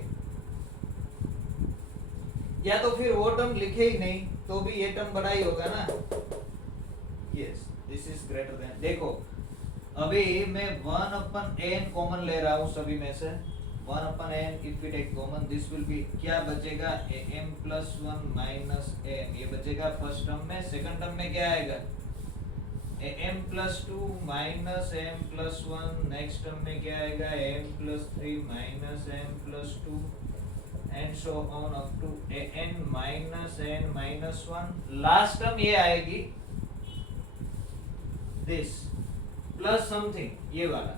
या तो फिर वो टर्म लिखे ही नहीं तो भी ये टर्म बड़ा ही होगा ना। Yes, this is greater than. देखो अभी मैं 1 अपन n कॉमन ले रहा हूँ सभी में से, 1 अपन n if we take common, this will be क्या बचेगा? am plus 1 minus am, ये बचेगा फर्स्ट टर्म में। सेकंड टर्म में क्या आएगा? am plus 2 minus am plus 1, next term में क्या आएगा? am plus 3 minus am plus 2, and so on up to an minus n minus 1. Last term ये आएगी दिस प्लस समथिंग ये वाला.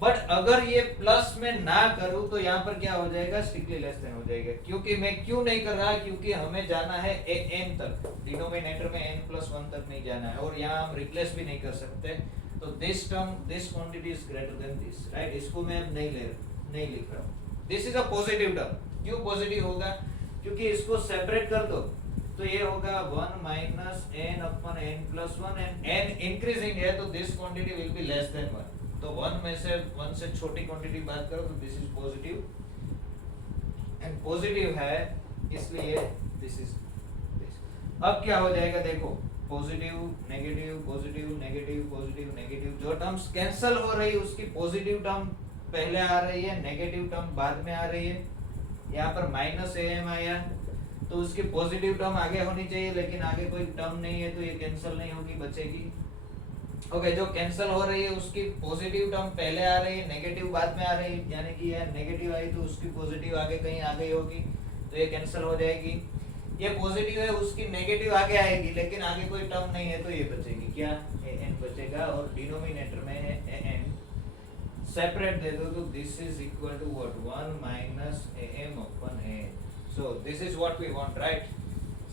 बट अगर ये प्लस में ना करूं तो यहाँ पर क्या हो जाएगा, स्ट्रिक्टली लेस देन हो जाएगा. क्योंकि मैं क्यों नहीं कर रहा, क्योंकि हमें जाना है an तक, डिनोमिनेटर में n प्लस 1 तक नहीं जाना है, और यहाँ हम रिप्लेस भी नहीं कर सकते. तो this term, this quantity is greater than this, right. इसको मैं अब नहीं लिख रहा हूँ. This is a positive term. क्यों पॉजिटिव होगा, क्योंकि इसको सेपरेट कर दो तो ये होगा 1 minus n upon n plus 1, and n increasing है तो this quantity will be less than 1. तो 1 में से 1 से छोटी क्वांटिटी बात करो तो this is positive, and positive है इसलिए दिस इज दिस. अब क्या हो जाएगा देखो, positive negative positive negative positive negative. जो टर्म्स कैंसिल हो रही है उसकी पॉजिटिव टर्म पहले आ रही है, नेगेटिव टर्म बाद में आ रही है. यहाँ पर माइनस am आया तो उसकी पॉजिटिव टर्म आगे होनी चाहिए, लेकिन आगे कोई टर्म नहीं है तो ये कैंसिल नहीं होगी, बचेगी. ओके, जो कैंसिल हो रही है उसकी पॉजिटिव टर्म पहले आ रही है, नेगेटिव बाद में आ रही है. यानी कि यह नेगेटिव आई तो उसकी पॉजिटिव आगे कहीं आ गई होगी तो ये कैंसिल हो जाएगी. ये पॉजिटिव है उसकी नेगेटिव आगे आएगी, लेकिन आगे कोई टर्म नहीं है तो ये बचेगी. क्या an बचेगा, और डिनोमिनेटर में है an. सेपरेट दे दो तो this is equal to what, 1 minus am upon a. So this is what we want, right?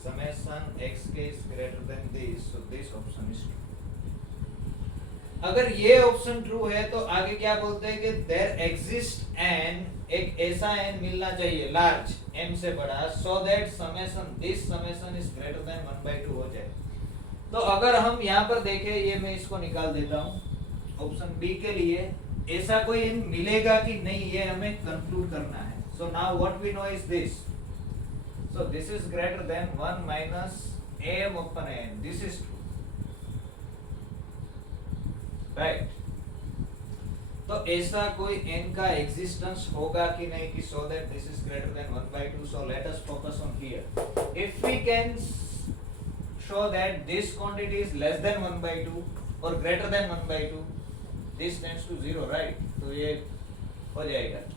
Summation xk is greater than this, so this option is true. अगर ये option true है तो आगे क्या बोलते हैं कि देयर एग्जिस्ट एन, एक ऐसा एन मिलना चाहिए लार्ज, m से बड़ा, so that summation this summation is greater than 1/2 हो जाए. तो अगर हम यहाँ पर देखें, ये मैं इसको निकाल देता हूँ, ऑप्शन बी के लिए ऐसा कोई एन मिलेगा कि नहीं ये हमें कंक्लूड करना है. So now what we know is this. So this is greater than 1 minus am upon n. This is true, right? तो ऐसा कोई n का existence होगा कि नहीं कि so that this is greater than 1/2. So let us focus on here. If we can show that this quantity is less than 1/2 or greater than 1/2, this tends to 0, right? तो ये हो जाएगा.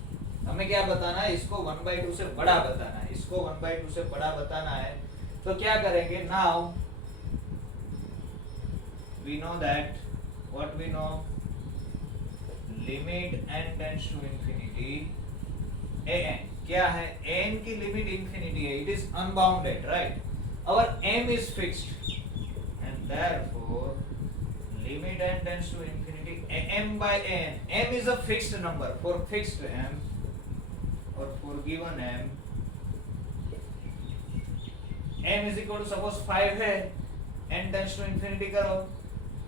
हमें क्या बताना है, इसको 1/2 से बड़ा बताना है, इसको 1/2 से बड़ा बताना है. तो क्या करेंगे, now we know that what we know, limit n tends to infinity an. क्या है, n की लिमिट इंफिनिटी है, it is unbounded, right. Our m is fixed and therefore limit n tends to infinity am by n. m is a fixed number. For fixed m और for given m is equal to suppose 5 है, n tends to infinity करो,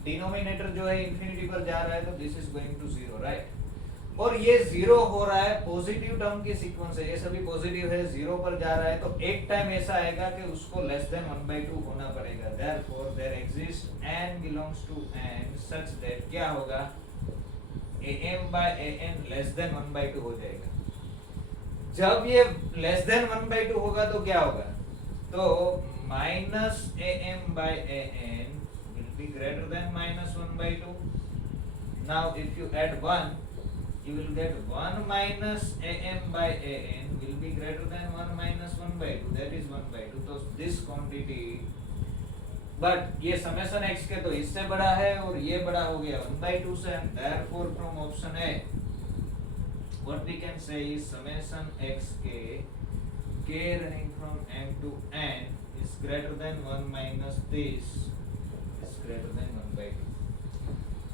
denominator जो है infinity पर जा रहा है तो this is going to 0, right. और ये 0 हो रहा है पॉजिटिव टर्म की सीक्वेंस है, ये सभी पॉजिटिव है, 0 पर जा रहा है तो एक टाइम ऐसा आएगा कि उसको लेस देन 1/2 होना पड़ेगा. Therefore there exist n belongs to n such that क्या होगा, am by an less than 1/2 हो जाएगा. जब ये लेस देन 1/2 होगा तो क्या होगा, तो minus am by an will be greater than minus 1/2. Now if you add 1 you will get 1 minus am by an will be greater than 1 minus 1/2, that is 1/2. तो this quantity, but ये summation x के तो इससे बड़ा है और ये बड़ा हो गया 1/2 से, and therefore from option A what we can say is summation xk, k running from m to n is greater than 1 minus this is greater than 1/2.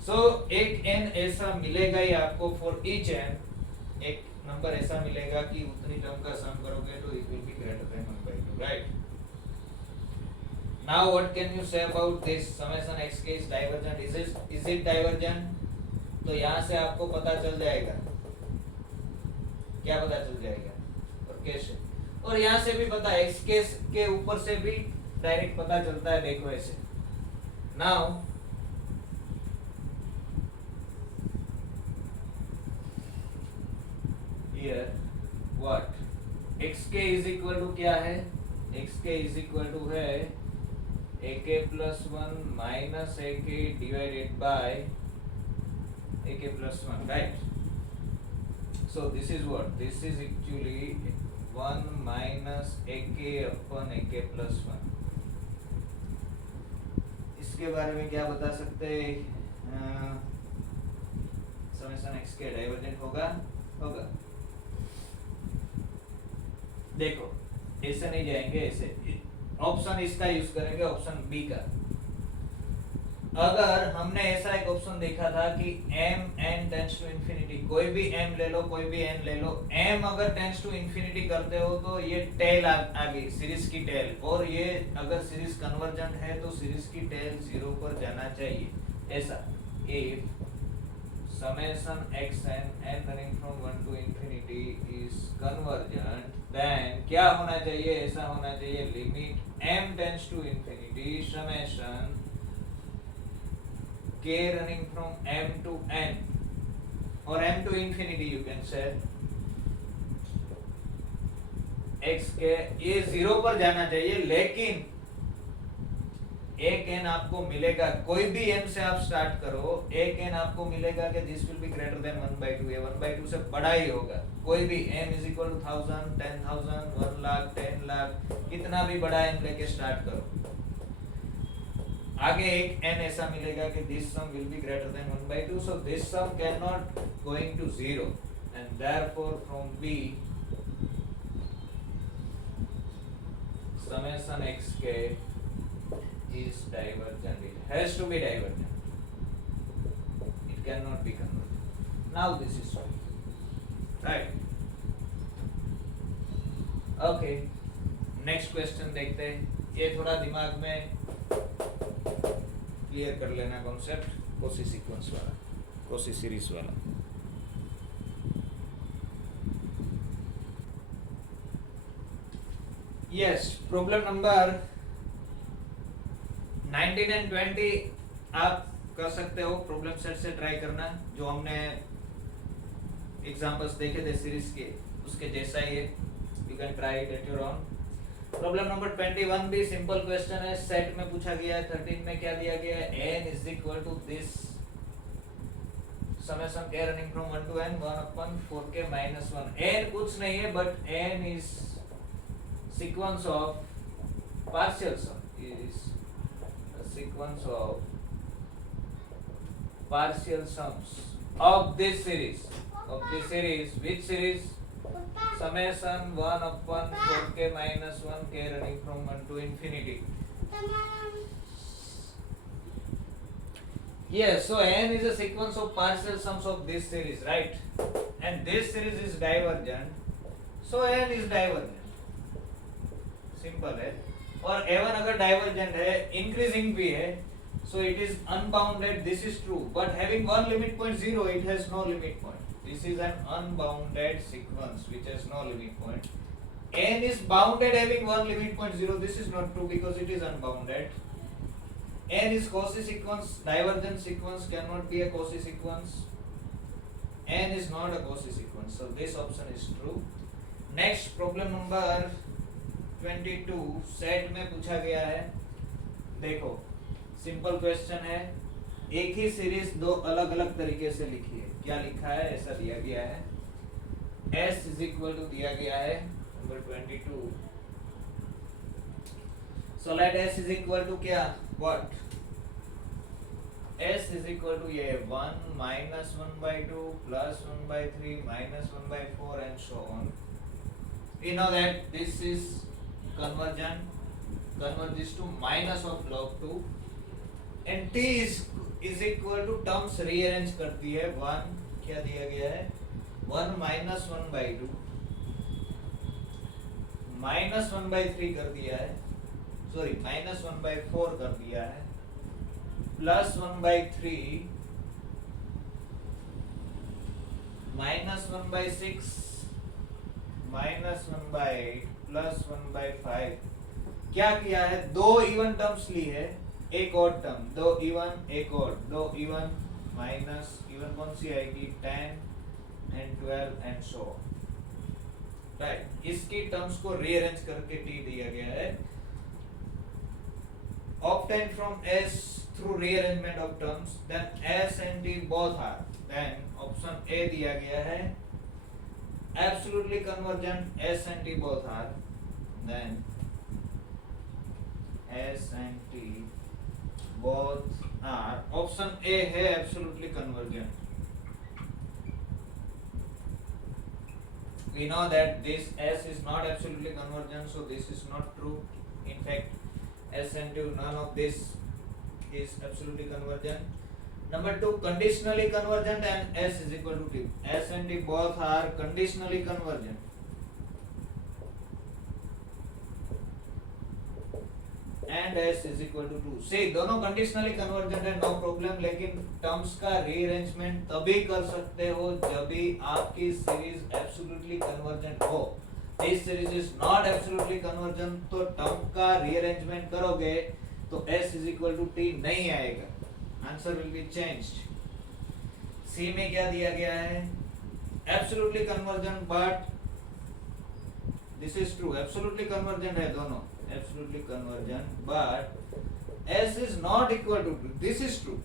So एक n ऐसा मिलेगा ही आपको for each n, एक number ऐसा मिलेगा कि उतनी term का सम करोगे तो it will be greater than 1/2, right? Now what can you say about this summation xk is divergent? Is it divergent? तो यहाँ से आपको पता चल जाएगा, क्या पता चल जाएगा और कैसे, और यहाँ से भी पता है, xk के ऊपर से भी डायरेक्ट पता चलता है. देखो ऐसे, now here what, xk is equal to क्या है, xk इज इक्वल टू है ak plus 1 minus ak divided by ak plus 1, right? So this is what, this is actually 1 minus ए के अपन ए के प्लस 1। इसके बारे में क्या बता सकते हैं? समेशन एक्स के डाइवर्जेंट होगा। देखो ऐसे नहीं जाएंगे, ऐसे ऑप्शन इसका यूज करेंगे, ऑप्शन बी का। अगर हमने ऐसा एक ऑप्शन देखा था कि m n tends to infinity, कोई भी m ले लो, कोई भी n ले लो, m अगर टेंड्स टू इंफिनिटी करते हो तो ये टेल आ गई, सीरीज की टेल, और ये अगर सीरीज कन्वर्जेंट है तो सीरीज की टेल 0 पर जाना चाहिए। ऐसा if summation xn n running from 1 to infinity is convergent, then क्या होना चाहिए? ऐसा होना चाहिए limit m tends to infinity summation k running from m to n or m to infinity you can say x के ये 0 पर जाना चाहिए, लेकिन एक n आपको मिलेगा, कोई भी m से आप स्टार्ट करो, एक n आपको मिलेगा कि this will be greater than 1/2, ये 1/2 से बड़ा ही होगा। कोई भी m is equal to 1000, 10,000, 1 lakh, 10 lakh, कितना भी बड़ा m लेके स्टार्ट करो, आगे एक n ऐसा मिलेगा कि this sum will be greater than 1/2, so this sum can not going to 0 and therefore from b summation xk is divergent. It has to be divergent. It cannot be convergent. Now this is solved. Right. Okay. Next question देखते हैं। ये थोड़ा दिमाग में clear कर लेना concept, Kosi sequence वाला, Kosi series वाला। यस, प्रॉब्लम नंबर 19 एंड 20 आप कर सकते हो, प्रॉब्लम सेट से ट्राई करना, जो हमने एग्जांपल्स देखे थे सीरीज के उसके जैसा ही है। You can try it at your own. Problem number 21 भी सिंपल क्वेश्चन है, सेट में पूछा गया है। 13 में क्या दिया गया है? n is equal to this summation k running from 1 to n 1/4k minus 1। n कुछ नहीं है but n is sequence of partial sum, is sequence of partial sums of this series. Which series? Summation 1/4k minus 1k running from 1 to infinity. Yes, so n is a sequence of partial sums of this series, right? And this series is divergent, so n is divergent. Simple है। और A1 अगर divergent है, increasing भी है, so it is unbounded. This is true, but having one limit point 0, it has no limit point. This is an unbounded sequence which has no limit point. n is bounded having one limit point 0. This is not true because it is unbounded. n is Cauchy sequence. Divergent sequence cannot be a Cauchy sequence. n is not a Cauchy sequence, so this option is true. Next, problem number 22 set में पूछा गया है। देखो simple question है, एक ही series दो अलग अलग तरीके से लिखी है। क्या लिखा है? ऐसा दिया गया है, s इज इक्वल टू दिया गया है number 22। So let s is equal to क्या, what? s is equal to ये 1 minus 1/2 plus 1/3 minus 1/4 and so on. We know that this is converges to minus of log 2 and t is equal to terms rearrange करती है। 1 क्या दिया गया है? 1 minus 1/2 minus 1/3 कर दिया है, सॉरी minus 1/4 कर दिया है, plus 1/3 minus 1/6 minus 1/8 प्लस 1/5। क्या किया है? दो इवन टर्म्स ली है, एक और टर्म, दो इवन एक और, दो इवन माइनस इवन कौन सी आएगी? 10 and 12 and so राइट। इसकी टर्म्स को रीअरेंज करके टी दिया गया है। obtain from s through rearrangement of terms, then s and t both are, then option A दिया गया है absolutely convergent, S and T both are, then S and T both are, option A है absolutely convergent. We know that this S is not absolutely convergent, so this is not true. In fact, S and T, none of this is absolutely convergent. Number 2, conditionally convergent and S is equal to T. S and T both are conditionally convergent. And S is equal to 2. See, दोनों conditionally convergent है, no problem, लेकिन terms का rearrangement तभी कर सकते हो जब भी आपकी series absolutely convergent हो. This series is not absolutely convergent, तो term का rearrangement करोगे तो S is equal to T नहीं आएगा. Answer will be changed. C में क्या दिया गया है? Absolutely convergent, but this is true. Absolutely convergent है दोनों. Absolutely convergent, but S is not equal to 2. This is true.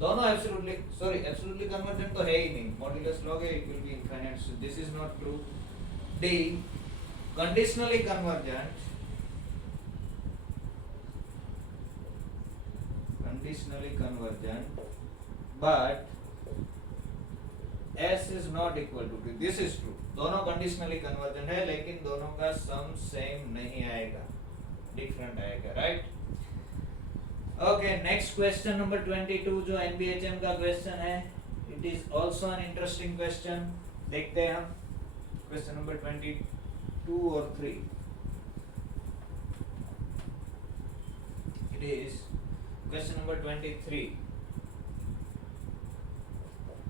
दोनों absolutely convergent तो है ही नहीं. Modulus log it will be infinite. So this is not true. D, conditionally convergent. Conditionally convergent, but S is not equal to 2. This is true. दोनों conditionally convergent है, लेकिन दोनों का sum same नहीं आएगा, different आएगा, right? Okay, next question number 22 जो NBHM का question है, it is also an interesting question. देखते हैं हम question number 22 और 3. It is question number 23.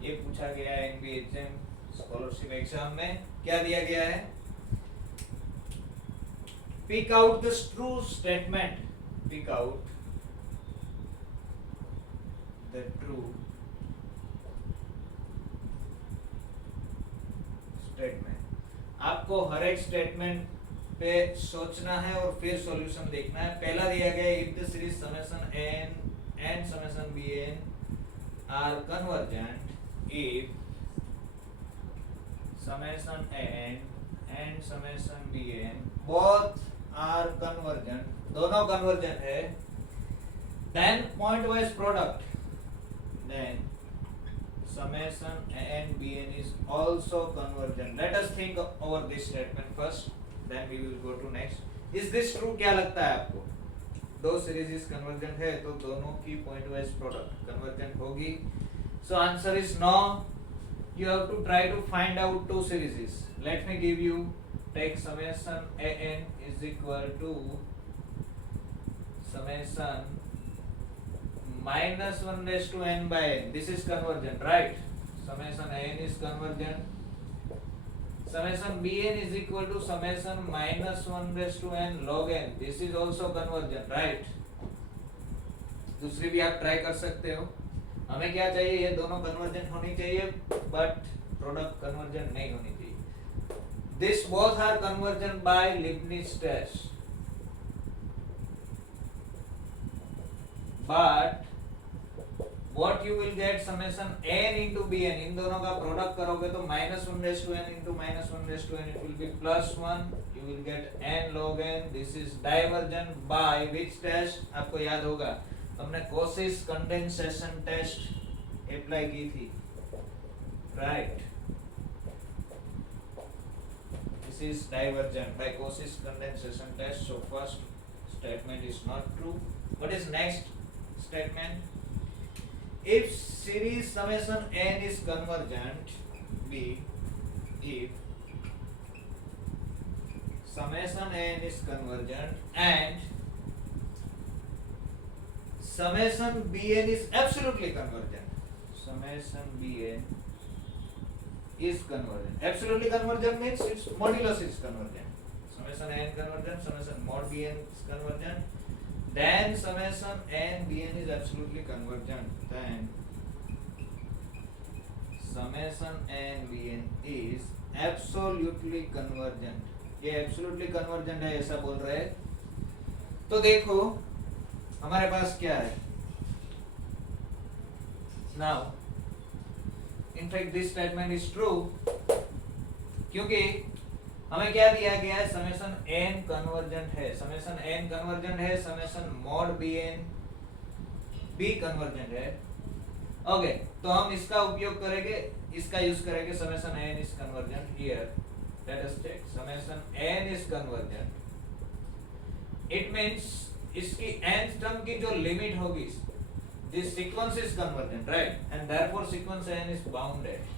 ये पूछा गया है NBHM स्कॉलरशिप एग्जाम में. क्या दिया गया है? Pick out the true statement. Pick out the true statement. आपको हर एक स्टेटमेंट पे सोचना है और फिर सॉल्यूशन देखना है. पहला दिया गया है if the series summation n and summation bn are convergent, if summation n and summation bn both are convergent, दोनों convergent है, then point wise product, then summation n bn is also convergent. Let us think over this statement first, then we will go to next. Is this true? क्या लगता है आपको? दो series convergent है तो दोनों की point wise product convergent होगी. So answer is no. You have to try to find out two series. Let me give you. Take summation an is equal to summation minus 1 raised to n by n. This is convergent, right? Summation n is convergent. Summation bn is equal to summation minus 1 raised to n log n. This is also convergent, right? दूसरी भी आप try कर सकते हो. हमें क्या चाहिए? ये दोनों कन्वर्जेंट होनी चाहिए, बट प्रोडक्ट कन्वर्जेंट नहीं होनी चाहिए. This both are convergent by Leibniz test, but what you will get summation n into bn, इन दोनों का प्रोडक्ट करोगे तो minus 1 raised to n into minus 1 raised to n, it will be plus 1. You will get n log n. This is divergent by which test? आपको याद होगा हमने Cauchy's condensation test apply की थी, right? This is divergent by Cauchy's condensation test. So first statement is not true. What is next statement? If series summation n is convergent, B, if summation n is convergent and summation bn is absolutely convergent. Summation bn is convergent. Absolutely convergent means its modulus is convergent. Summation n convergent, summation mod bn is convergent. Then summation n bn is absolutely convergent. Then summation n bn is absolutely convergent. ये absolutely convergent है ऐसा बोल रहे हैं. तो देखो हमारे पास क्या है? Now in fact this statement is true. क्योंकि हमें क्या दिया गया है, समेशन n कन्वर्जेंट है, समेशन n कन्वर्जेंट है, समेशन मॉड bn भी कन्वर्जेंट है। ओके, तो हम इसका उपयोग करेंगे, इसका यूज करेंगे, summation n is convergent here. Let us check, summation n is convergent, it means इसकी nth टर्म की जो लिमिट होगी, this sequence is convergent, right, and therefore sequence n is bounded.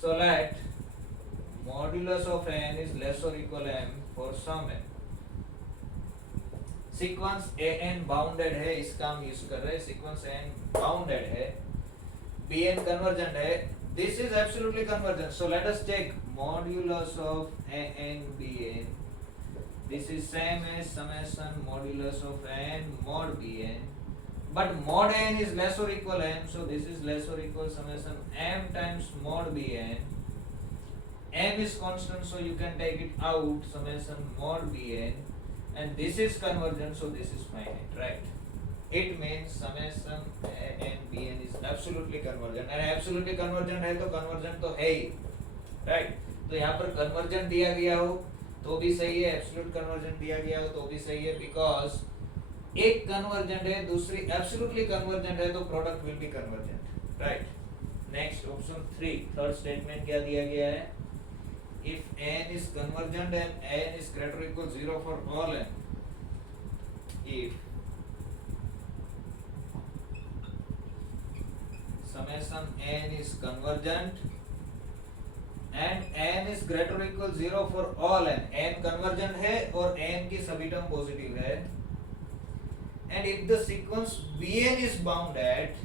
So let modulus of n is less or equal m for some n. Sequence an bounded है, इसका हम use कर रहे हैं, sequence n bounded है, bn convergent है, this is absolutely convergent. So let us take modulus of an bn, this is same as summation modulus of n mod bn, but mod n is less or equal m, so this is less or equal summation m times mod bn. M is constant, so you can take it out, summation mod bn, and this is convergent, so this is finite, right? It means summation n bn is absolutely convergent, and absolutely convergent है तो convergent तो है ही, right? तो यहाँ पर convergent दिया गया हो तो भी सही है, absolute convergent दिया गया हो तो भी सही है, because एक कन्वर्जेंट है, दूसरी एब्सोल्युटली कन्वर्जेंट है, तो product will be convergent, right. Next option 3, third statement क्या दिया गया है, if n is convergent and n is greater equal 0 for all n, if summation n is convergent and n is greater or equal 0 for all n convergent है और n की सभी term positive है, and if the sequence bn is bounded,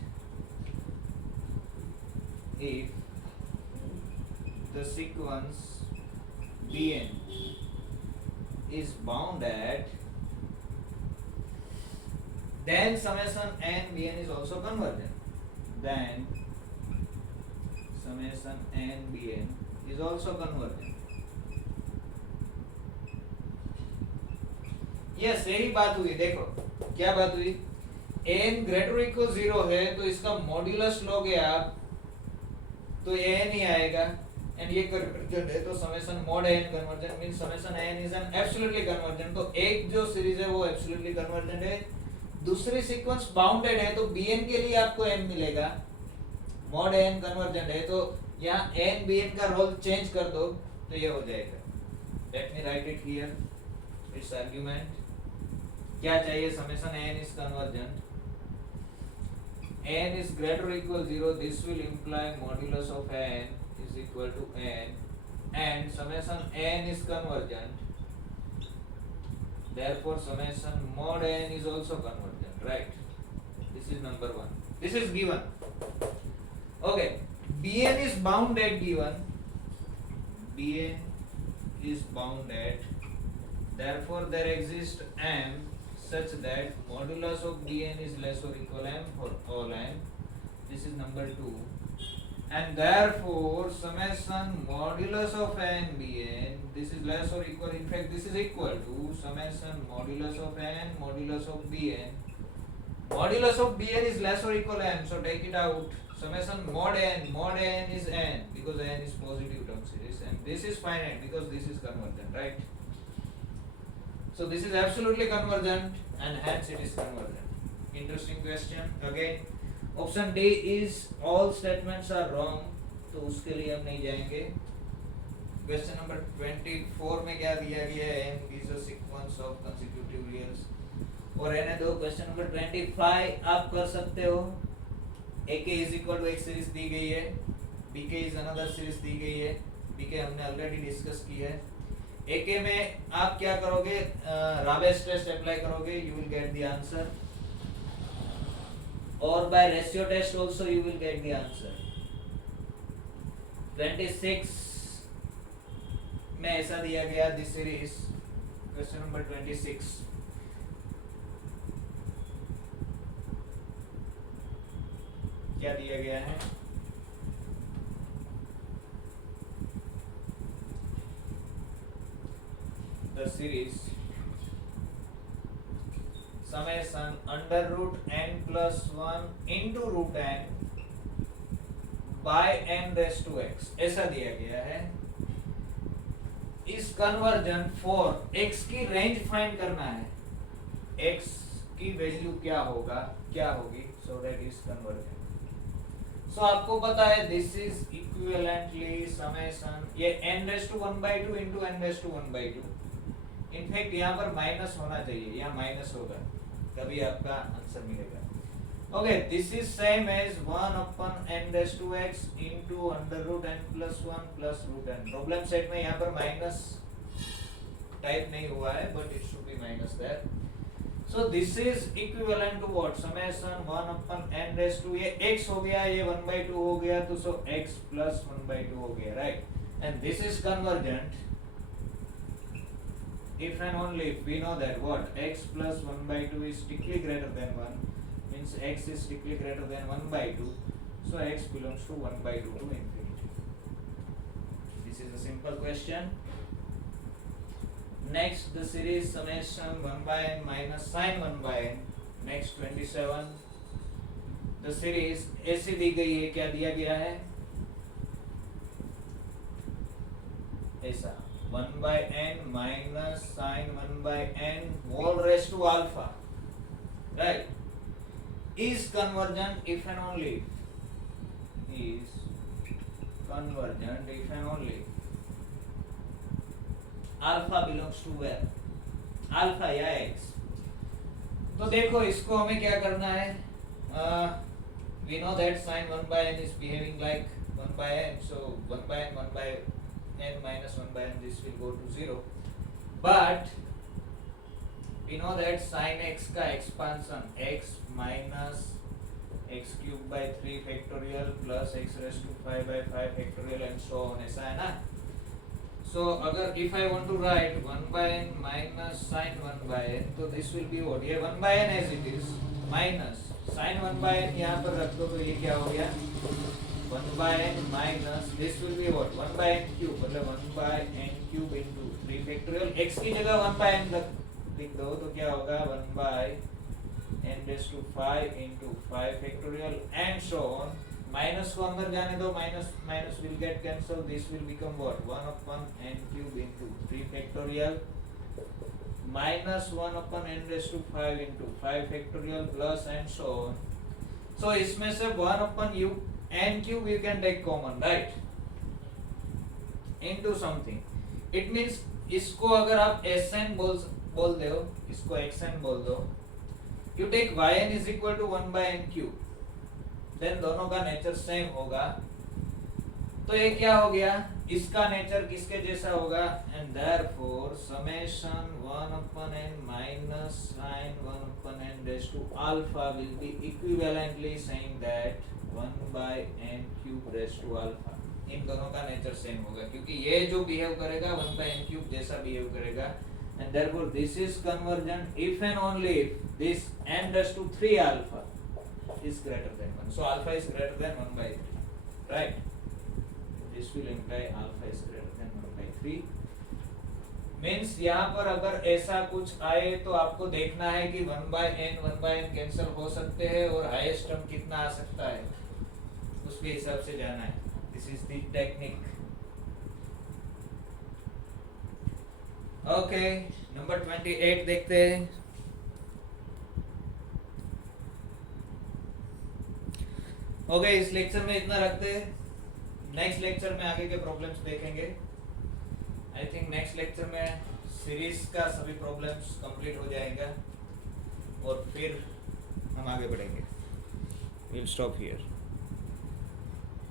if the sequence bn is bounded, then summation n bn is also convergent, then summation n bn is also convergent. Yes, यही बात हुई, देखो क्या बात हुई, n ग्रेटर इक्वल 0 है तो इसका मॉड्यूलस लोगे आप तो n ही आएगा, एंड ये कन्वर्जेंट है तो summation mod n convergent means summation n is an absolutely convergent, तो एक जो सीरीज है वो एब्सोल्युटली कन्वर्जेंट है, दूसरी सीक्वेंस बाउंडेड है तो bn के लिए आपको m मिलेगा, मॉड n कन्वर्जेंट है तो यहाँ n bn का रोल चेंज कर दो तो ये हो जाएगा। Let me right it here, it's argument क्या चाहिए, summation n is convergent, n is greater or equal 0, this will imply modulus of n is equal to n, and summation n is convergent, therefore summation mod n is also convergent, right? This is number 1, this is given. Okay, bn is bounded, given bn is bounded, therefore there exists m such that modulus of bn is less or equal m for all n, this is number 2, and therefore summation modulus of n bn, this is less or equal, in fact this is equal to summation modulus of n modulus of bn, modulus of bn is less or equal m, so take it out, summation mod n is n because n is positive term series, and this is finite because this is convergent, right? So this is absolutely convergent and hence it is convergent. Interesting question. Again, option D is all statements are wrong, तो उसके लिए हम नहीं जाएंगे। Question number 24 में क्या दिया गया है, n is a sequence of consecutive reals, और रहने दो। Question number 25 आप कर सकते हो, AK is equal to एक सीरीज दी गई है, BK is another सीरीज दी गई है, BK हमने ऑलरेडी डिस्कस की है। AK में आप क्या करोगे, राबेस टेस्ट अप्लाई करोगे, you will get the answer, और by ratio test also you will get the answer। 26 में ऐसा दिया गया, this series, question number 26, क्या दिया गया है, the series summation under root n plus 1 into root n by n raise to x ऐसा दिया गया है। इस कन्वर्जन फॉर x की रेंज फाइंड करना है, x की वैल्यू क्या होगी, so that is convergence. So आपको पता है दिस इज इक्विवेलेंटली समेशन ये n raise to 1/2 into n raise to 1/2। In fact यहाँ पर माइनस होना चाहिए, यहाँ माइनस होगा तभी आपका आंसर मिलेगा। Okay, this is same as 1 upon n raise to x into under root n plus 1 plus root n। Problem set में यहाँ पर माइनस टाइप नहीं हुआ है, but it should be minus there. So this is equivalent to what, summation 1 upon n raise to ये x हो गया, ये 1/2 हो गया, तो सो x प्लस 1/2 हो गया, right. And this is convergent if and only if we know that what x plus 1/2 is strictly greater than 1, means x is strictly greater than 1/2, so x belongs to 1/2 to infinity. This is a simple question. Next, the series summation 1 by n minus sin 1 by n. Next 27, the series ऐसे दी गई है, क्या दिया गया है ऐसा 1 by n minus sin 1 by n whole raised to alpha, right, is convergent if and only is convergent if and only alpha belongs to where, alpha या x। तो देखो इसको हमें क्या करना है, we know that sin 1 by n is behaving like 1 by n, so 1 by n 1 by n minus 1 by n, this will go to 0, but we know that sin x का expansion x minus x cube by 3 factorial plus x raised to 5 by 5 factorial and so on, ऐसा है ना। So अगर if I want to write 1 by n minus sin 1 by n, तो this will be what, ये 1 by n as it is minus sin 1 by n यहाँ पर रख दो, तो ये क्या हो गया 1 by n minus this will be what, 1 by n cube, मतलब 1 by n cube into 3 factorial, x की जगह 1 by n लिख दो, तो क्या होगा 1 by n raised to 5 into 5 factorial and so on। Minus को अंदर जाने दो, minus minus will get cancelled, this will become what, 1 upon n cube into 3 factorial minus 1 upon n raised to 5 into 5 factorial plus and so on। so इसमें से 1 upon u n cube you can take common, right, into something, it means इसको अगर आप sn बोल दो, इसको xn बोल दो, you take yn is equal to 1 by n cube, then दोनों का नेचर सेम होगा, तो ये क्या हो गया, इसका नेचर किसके जैसा होगा, and therefore summation 1 upon n minus sin 1 upon n raised to alpha will be equivalently saying that 1 by n cube raised to alpha। इन दोनों का नेचर सेम होगा, क्योंकि ये जो बिहेव करेगा 1 by n cube जैसा बिहेव करेगा, and therefore this is convergent if and only if this n raised to 3 alpha is greater than 1, so alpha is greater than 1 by 3, right, this will imply alpha is greater than 1 by 3। Means यहाँ पर अगर ऐसा कुछ आए तो आपको देखना है कि 1 by n कैंसिल हो सकते हैं और हाईएस्ट टर्म कितना आ सकता है, उसके हिसाब से जाना है। This is the technique. Okay, number 28 देखते हैं। ओके, इस लेक्चर में इतना रखते हैं, नेक्स्ट लेक्चर में आगे के प्रॉब्लम्स देखेंगे। आई थिंक नेक्स्ट लेक्चर में सीरीज का सभी प्रॉब्लम्स कंप्लीट हो जाएगा और फिर हम आगे बढ़ेंगे। Will stop here.